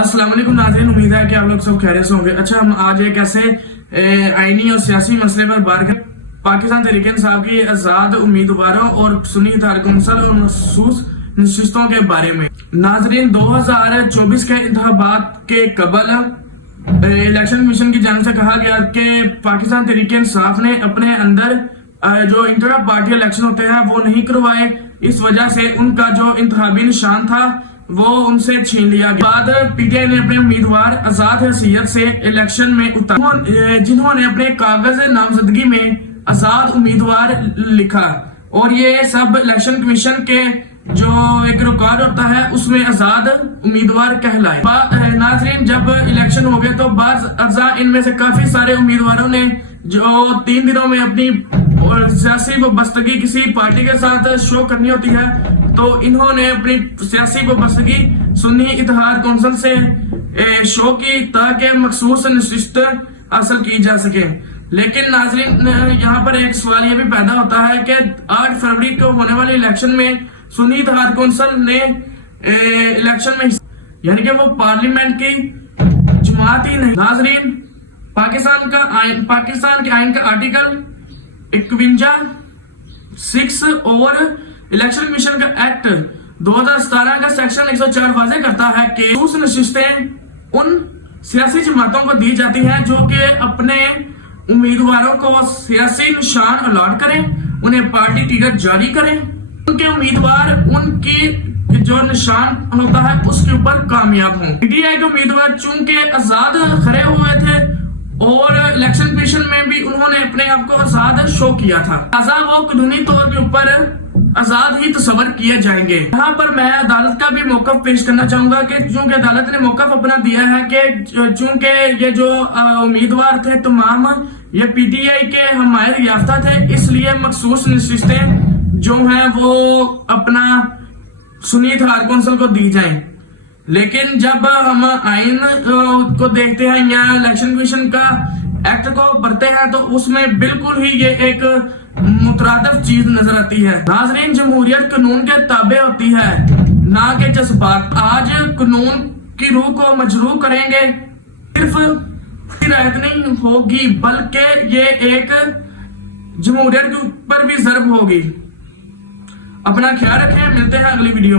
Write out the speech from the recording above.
अस्सलाम वालेकुम नाज़रीन, उम्मीद है कि आप लोग सब खैरियत से होंगे। अच्छा, हम आज एक ऐसे आईनी और सियासी मसले पर बात करें। पाकिस्तान तहरीक इंसाफ की आजाद उम्मीदवारों और सुन्नी इत्तेहाद कौंसिल और मखसूस नशिस्तों के बारे में। नाज़रीन, 2024 के इंतखाबात के कबल इलेक्शन कमीशन की जानिब से कहा गया कि पाकिस्तान तहरीक इंसाफ ने अपने अंदर जो इंटर पार्टी इलेक्शन होते हैं वो नहीं करवाए। इस वजह से उनका जो इंतखाबी निशान था वो उनसे छीन लिया गया। बाद पीटीआई ने अपने उम्मीदवार आजाद हैसियत से इलेक्शन में उतारा, जिन्होंने अपने कागज नामजदगी में आजाद उम्मीदवार लिखा, और ये सब इलेक्शन कमीशन के जो एक रिकॉर्ड होता है उसमें आजाद उम्मीदवार कहलाए। नाज़रीन, जब इलेक्शन हो गए तो बाज़ अज़ा इनमें से काफी सारे उम्मीदवारों ने जो 3 दिनों में अपनी सियासी वाबस्तगी किसी पार्टी के साथ शो करनी होती है, तो इन्होंने अपनी सियासी वाबस्तगी सुन्नी इत्तेहाद कौंसिल से शो की ताकि मखसूस नशिस्त हासिल की जा सके। लेकिन नाज़रीन, यहाँ पर एक सवाल ये भी पैदा होता है कि 8 फरवरी को होने वाले इलेक्शन में सुन्नी इत्तेहाद कौंसिल ने इलेक्शन में यानी कि वो पार्लियामेंट की जमात ही नहीं। नाज़रीन, पाकिस्तान के आइन का आर्टिकल 51(6) और इलेक्शन कमीशन का एक्ट 2017 का सेक्शन 104 वाज़ेह करता है कि उस नशिस्तें उन सियासी जमातों को दी जाती हैं जो कि अपने उम्मीदवारों को सियासी निशान अलॉट करें, उन्हें पार्टी टिकट जारी करें, उनके उम्मीदवार उनकी जो निशान होता है उसके ऊपर कामयाब हों। पीटीआई के उम्मीदवार चूंकि आजाद खड़े हुए थे और इलेक्शन कमीशन में भी उन्होंने अपने आप को आजाद शो किया था, लिहाजा वो कानूनी तौर के ऊपर आजाद ही तस्वर किए जाएंगे। यहाँ पर मैं अदालत का भी मौक़िफ़ पेश करना चाहूंगा कि चूंकि अदालत ने मौक़िफ़ अपना दिया है कि चूंकि ये जो उम्मीदवार थे तमाम ये पीटीआई के हमायत याफ्ता थे, इसलिए मखसूस नशिस्तें जो हैं वो अपना सुन्नी इत्तेहाद कौंसिल को दी जाएं। लेकिन जब हम आइन को देखते हैं या इलेक्शन कमीशन का एक्ट को पढ़ते हैं तो उसमें बिल्कुल ही ये एक मुतरादिफ चीज नजर आती है। नाज़रीन, जमहूरियत कानून के ताबे होती है, ना कि जज्बात। आज कानून की रूह को मजरूह करेंगे, सिर्फ रियायत नहीं होगी बल्कि ये एक जमहूरियत के ऊपर भी ज़र्ब होगी। अपना ख्याल रखें, मिलते हैं अगली वीडियो में।